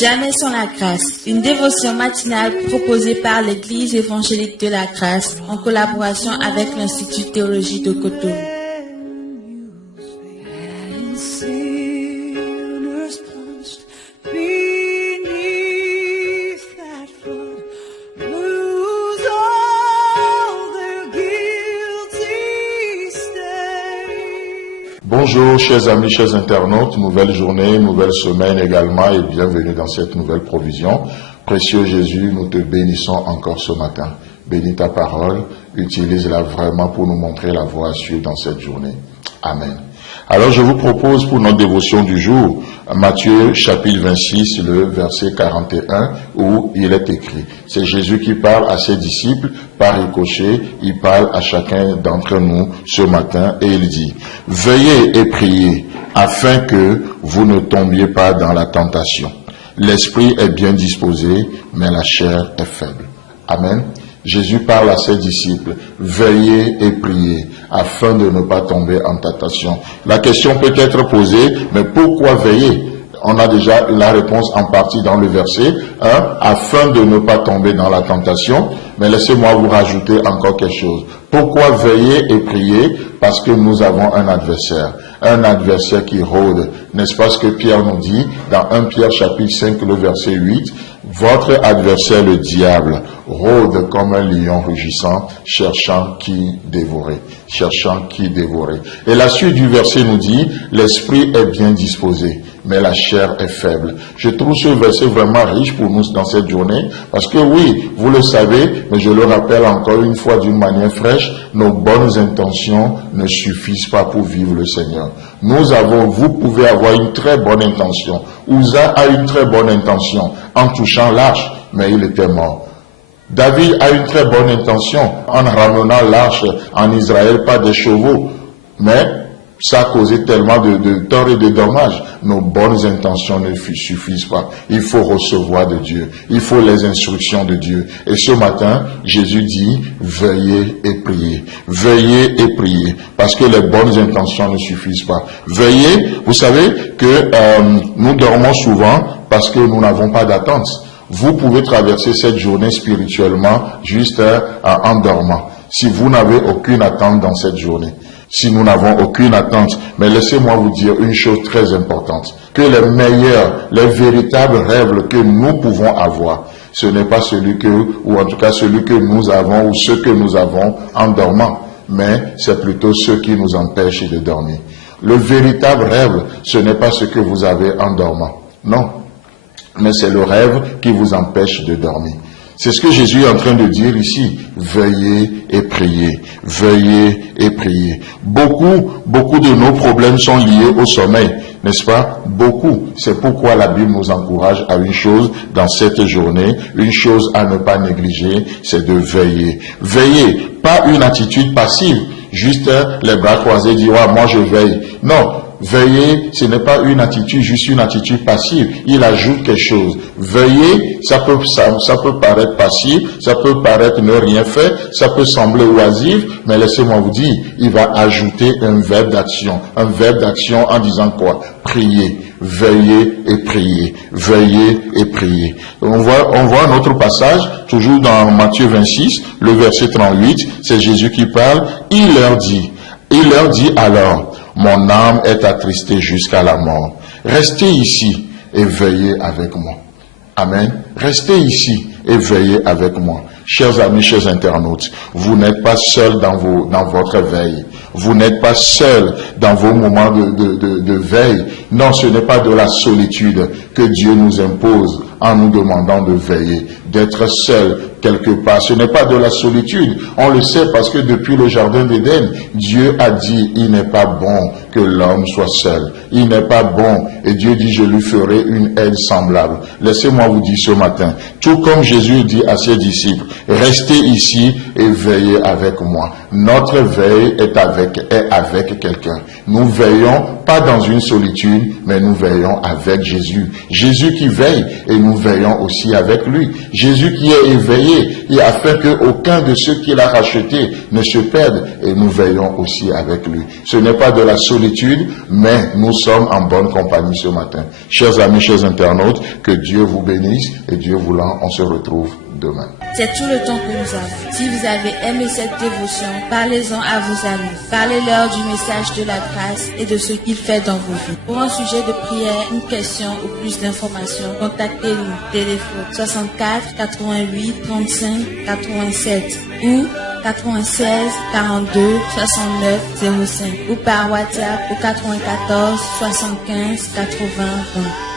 Jamais sans la grâce, une dévotion matinale proposée par l'Église évangélique de la grâce en collaboration avec l'Institut Théologie de Cotonou. Bonjour chers amis, chers internautes, nouvelle journée, nouvelle semaine également et bienvenue dans cette nouvelle provision. Précieux Jésus, nous te bénissons encore ce matin. Bénis ta parole, utilise-la vraiment pour nous montrer la voie à suivre dans cette journée. Amen. Alors je vous propose pour notre dévotion du jour, Matthieu chapitre 26, le verset 41, où il est écrit. C'est Jésus qui parle à ses disciples par ricochet, il parle à chacun d'entre nous ce matin et il dit, « Veillez et priez afin que vous ne tombiez pas dans la tentation. L'esprit est bien disposé, mais la chair est faible. » Amen. Jésus parle à ses disciples, veillez et priez afin de ne pas tomber en tentation. La question peut être posée, mais pourquoi veiller? On a déjà la réponse en partie dans le verset 1, afin de ne pas tomber dans la tentation. Mais laissez-moi vous rajouter encore quelque chose. Pourquoi veiller et prier? Parce que nous avons un adversaire qui rôde. N'est-ce pas ce que Pierre nous dit dans 1 Pierre chapitre 5, le verset 8? Votre adversaire, le diable, rôde comme un lion rugissant, cherchant qui dévorer. Et la suite du verset nous dit, l'esprit est bien disposé, mais la chair est faible. Je trouve ce verset vraiment riche pour nous dans cette journée, parce que oui, vous le savez, mais je le rappelle encore une fois d'une manière fraîche, nos bonnes intentions ne suffisent pas pour vivre le Seigneur. Vous pouvez avoir une très bonne intention. Uza a une très bonne intention en touchant l'arche, mais il était mort. David a une très bonne intention en ramenant l'arche en Israël par des chevaux, mais ça a causé tellement de tort et de dommages. Nos bonnes intentions ne suffisent pas. Il faut recevoir de Dieu. Il faut les instructions de Dieu. Et ce matin, Jésus dit, veillez et priez. Veillez et priez. Parce que les bonnes intentions ne suffisent pas. Veillez, vous savez que nous dormons souvent parce que nous n'avons pas d'attente. Vous pouvez traverser cette journée spirituellement juste en dormant. Si vous n'avez aucune attente dans cette journée. Si nous n'avons aucune attente. Mais laissez-moi vous dire une chose très importante. Que les meilleurs, les véritables rêves que nous pouvons avoir, ce n'est pas celui ou en tout cas celui que nous avons ou ceux que nous avons en dormant. Mais c'est plutôt ceux qui nous empêchent de dormir. Le véritable rêve, ce n'est pas ce que vous avez en dormant. Non. Mais c'est le rêve qui vous empêche de dormir. C'est ce que Jésus est en train de dire ici. Veillez et priez. Veillez et priez. Beaucoup de nos problèmes sont liés au sommeil, n'est-ce pas? Beaucoup. C'est pourquoi la Bible nous encourage à une chose dans cette journée, une chose à ne pas négliger, c'est de veiller. Veiller, pas une attitude passive, juste les bras croisés, dire « moi je veille ». Non. Veiller, ce n'est pas une attitude, juste une attitude passive. Il ajoute quelque chose. Veiller, ça peut paraître passif, ça peut paraître ne rien faire, ça peut sembler oisif, mais laissez-moi vous dire, il va ajouter un verbe d'action. Un verbe d'action en disant quoi? Prier. Veiller et prier. Veiller et prier. On voit un autre passage, toujours dans Matthieu 26, le verset 38, c'est Jésus qui parle. Il leur dit alors, mon âme est attristée jusqu'à la mort. Restez ici et veillez avec moi. Amen. Restez ici et veillez avec moi. Chers amis, chers internautes, vous n'êtes pas seuls dans votre veille. Vous n'êtes pas seuls dans vos moments de veille. Non, ce n'est pas de la solitude que Dieu nous impose en nous demandant de veiller, d'être seul quelque part. Ce n'est pas de la solitude. On le sait parce que depuis le jardin d'Éden, Dieu a dit, il n'est pas bon que l'homme soit seul. Il n'est pas bon. Et Dieu dit, je lui ferai une aide semblable. Laissez-moi vous dire ce matin, tout comme Jésus dit à ses disciples, restez ici et veillez avec moi. Notre veille est avec quelqu'un. Nous veillons pas dans une solitude, mais nous veillons avec Jésus. Jésus qui veille et nous veillons aussi avec lui. Jésus qui est éveillé payer et afin qu'aucun de ceux qu'il a rachetés ne se perde, et nous veillons aussi avec lui. Ce n'est pas de la solitude, mais nous sommes en bonne compagnie ce matin. Chers amis, chers internautes, que Dieu vous bénisse et Dieu voulant, on se retrouve demain. C'est tout le temps que nous avons. Si vous avez aimé cette dévotion, parlez-en à vos amis. Parlez-leur du message de la grâce et de ce qu'il fait dans vos vies. Pour un sujet de prière, une question ou plus d'informations, contactez-nous. Téléphone 64 88 35 87 ou 96 42 69 05 ou par WhatsApp au 94 75 80 20.